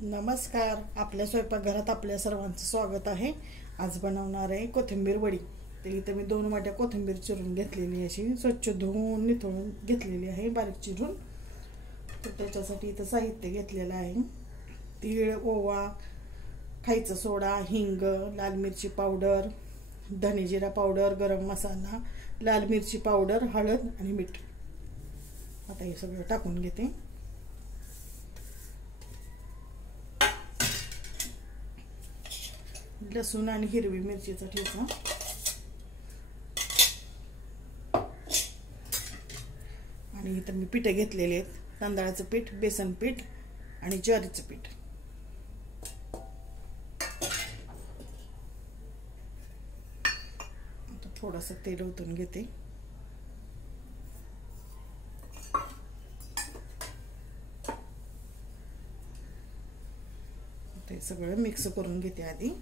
नमस्कार. आपल्या स्वयंपाकघरात आपल्या सर्वांचं स्वागत आहे. आज बनवणार आहे कोथिंबीर वडी. तर इथे मी 2 वाट्या कोथिंबीर चिरून घेतलेली, अशी स्वच्छ धुवून निथळून घेतलेली आहे बारीक चिरून. तर त्याच्यासाठी इथं साहित्य घेतलेलं आहे: तीळ, ओवा, खायचा सोडा, हिंग, लाल मिरची पावडर, धने जिरा पावडर, गरम मसाला, लाल मिरची पावडर, हळद आणि मीठ. आता हे सगळं टाकून घेते. लसूण आणि हिरवी मिरचीचा ठेचा, आणि इथं मी पिठे घेतलेले आहेत: तांदळाचं पीठ, बेसन पीठ आणि ज्वारीचं पीठ. आता थोडंसं तेल ओतून घेते. ते सगळं मिक्स करून घेते आधी.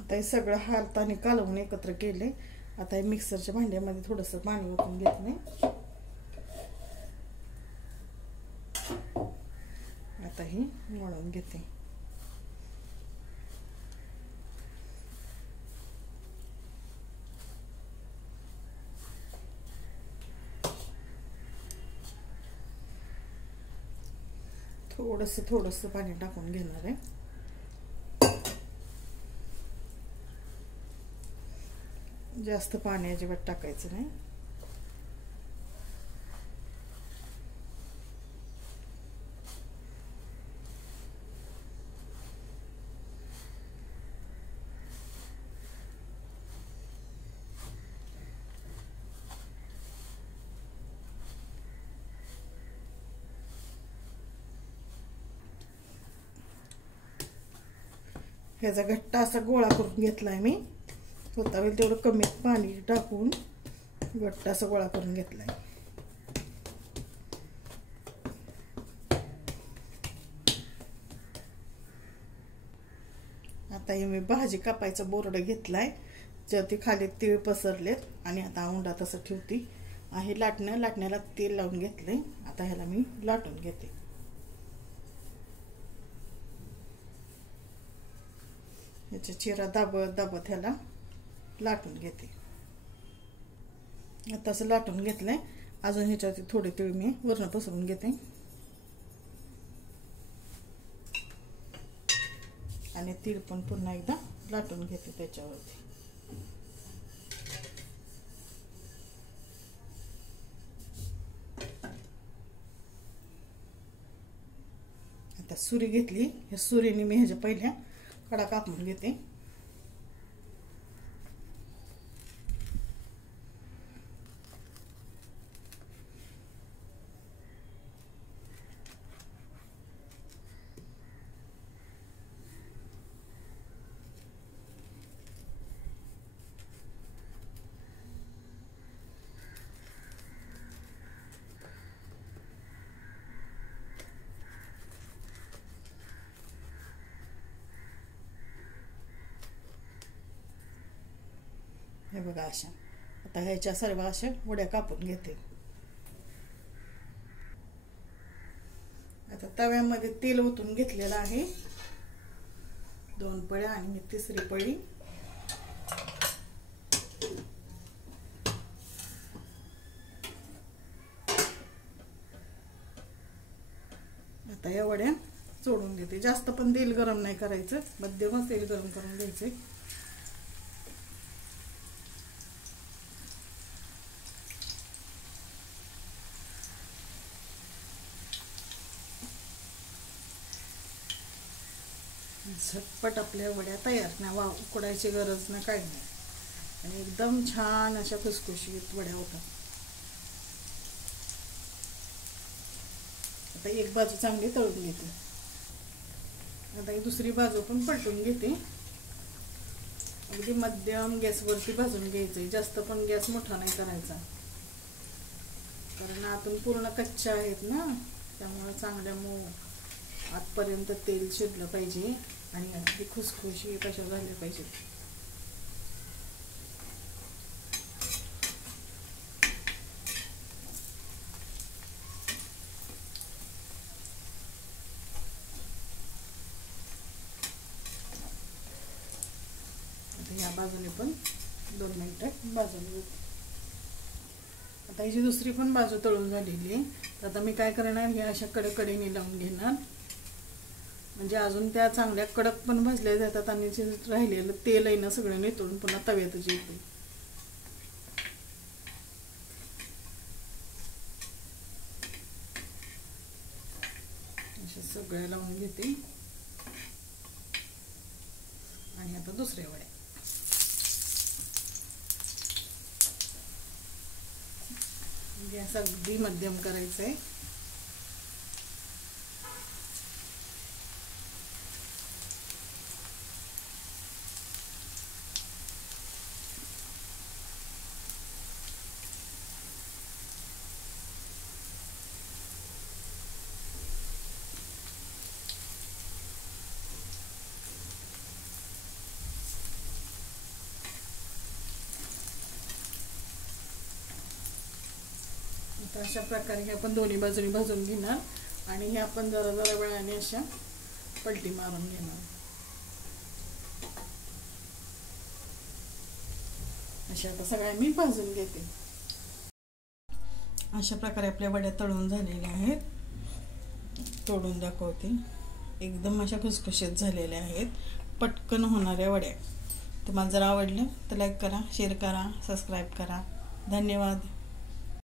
आता हे सगळं हाताने कालवून एकत्र केले. आता हे मिक्सरच्या भांड्यामध्ये थोडंसं पाणी ओतून घेतले. आता हे मळून घेते. थोडंसं पाणी टाकून घेणार आहे. जास्त पाणी अजिबात टाकायचं नाही. ह्याचा घट्ट असा गोळा करून घेतलाय मी. होता होईल तेवढं कमी पाणी टाकून घट्ट असा गोळा करून घेतलाय. आता हे मी भाजी कापायचं बोर्ड घेतलाय, ज्यात खाली तीळ पसरलेत, आणि आता औंढा तसं ठेवती आहे. लाटण्याला तेल लावून घेतलंय. आता ह्याला मी लाटून घेते. ह्याच्या चिरा दाबत ह्याला लाटून घेते. आता असं लाटून घेतलंय. अजून ह्याच्यावरती थोडे तीळ मी वरून पसरून घेते आणि तीळ पण पुन्हा एकदा लाटून घेते त्याच्यावरती. आता सुरी घेतली. ह्या सुरीने मी ह्याच्या पहिल्या कडा कापून घेते. हे बघा अशा. आता ह्याच्या सर्व अशा वड्या कापून घेते. आता तव्यामध्ये तेल ओतून घेतलेलं आहे 2 पळ्या, आणि मी 3री पळी. आता या वड्या सोडून घेते. जास्त पण तेल गरम नाही करायचं, मध्यमच तेल गरम करून घ्यायचे. झटपट आपल्या वड्या तयार. ना उकडायची गरज ना काही नाही, आणि एकदम छान अशा खुसखुशीत वड्या होतात. आता एक बाजू चांगली तळून घेते. आता ही दुसरी बाजू पण पलटून घेते. अगदी मध्यम गॅसवरती भाजून घ्यायचे. जास्त पण गॅस मोठा नाही करायचा, कारण आतून पूर्ण कच्च्या आहेत ना, त्यामुळे चांगल्या आतपर्यंत तेल शिरलं पाहिजे आणि अगदी खुसखुशीत अशा झाल्या पाहिजे. बाजूने पण 2 मिनिटं भाजून घेते. आता हिची दुसरी पण बाजू तळून झालेली आहे. तर आता मी काय करणार, हे अशा कडेने लावून घेणार, म्हणजे अजून त्या चांगल्या कडक पण भाजल्या जातात आणि जे राहिलेलं तेल आहे ना सगळं नितळून पुन्हा तव्यातच येते. अशा सगळ्या लावून घेते. आणि आता दुसऱ्या वड्या गॅस अगदी मध्यम करायचा आहे. तर अशा प्रकारे हे आपण दोन्ही बाजूनी भाजून घेणार आणि हे आपण जरा जरा वेळाने अशा पलटी मारून घेणार. अशा आता सगळ्या मी भाजून घेते. अशा प्रकारे आपल्या वड्या तळून झालेल्या आहेत. तोडून दाखवते. एकदम अशा खुसखुशीत झालेल्या आहेत, पटकन होणाऱ्या वड्या. तुम्हाला जर आवडलं तर लाईक करा, शेअर करा, सबस्क्राईब करा. धन्यवाद.